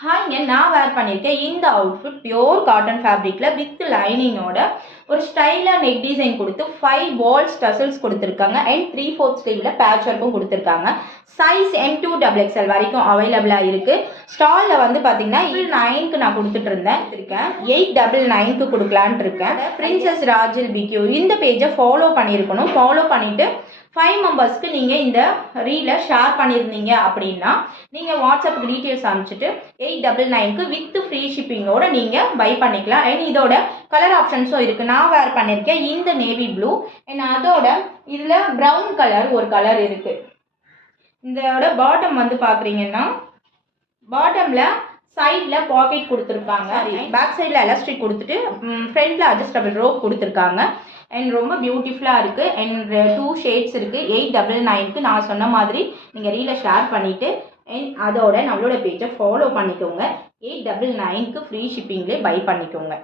ஹாய்ங்க, நான் வேர் பண்ணியிருக்கேன் இந்த அவுட்ஃபிட் பியோர் காட்டன் ஃபேப்ரிக்கில் வித் லைனிங்கோட ஒரு ஸ்டைலாக நெக் டிசைன் கொடுத்து 5 வால்ஸ் டசல்ஸ் கொடுத்துருக்காங்க அண்ட் 3/4 ஸ்லீவில் பேட்ச் ஒர்க்கும் கொடுத்துருக்காங்க. சைஸ் M2XXL வரைக்கும் அவைலபிளாக இருக்குது. ஸ்டாலில் வந்து பார்த்தீங்கன்னா 9க்கு நான் கொடுத்துட்டு இருந்தேன். 899க்கு கொடுக்கலான்ட்டு இருக்கேன். பிரின்சஸ் ராஜில் பிக்யூ இந்த பேஜை ஃபாலோ பண்ணியிருக்கணும். ஃபாலோ பண்ணிவிட்டு 5 மெம்பர்ஸ்க்கு நீங்கள் இந்த ரீலை ஷேர் பண்ணியிருந்தீங்க அப்படின்னா நீங்கள் வாட்ஸ்அப்புக்கு டீட்டெயில்ஸ் அனுப்பிச்சிட்டு 899க்கு வித் ஃப்ரீ ஷிப்பிங்கோட நீங்கள் பை பண்ணிக்கலாம். அண்ட் இதோட கலர் ஆப்ஷன்ஸும் இருக்குது. நான் வேர் பண்ணியிருக்கேன் இந்த நேவி ப்ளூ அண்ட் அதோட இதில் ப்ரௌன் கலர் ஒரு கலர் இருக்குது. இதோட பாட்டம் வந்து பார்க்குறீங்கன்னா பாட்டமில் சைடில் பாக்கெட் கொடுத்துருக்காங்க. பேக் சைடில் எலாஸ்டிக் கொடுத்துட்டு ஃப்ரண்ட்டில் அட்ஜஸ்டபிள் ரோப் கொடுத்துருக்காங்க. அண்ட் ரொம்ப பியூட்டிஃபுல்லாக இருக்குது. அண்ட் 2 ஷேட்ஸ் இருக்குது. 899க்கு நான் சொன்ன மாதிரி நீங்கள் ரீலை ஷேர் பண்ணிவிட்டு அண்ட் அதோட நம்மளோட பேஜை ஃபாலோ பண்ணிக்கோங்க. 899க்கு ஃப்ரீ ஷிப்பிங்லேயே பை பண்ணிக்கோங்க.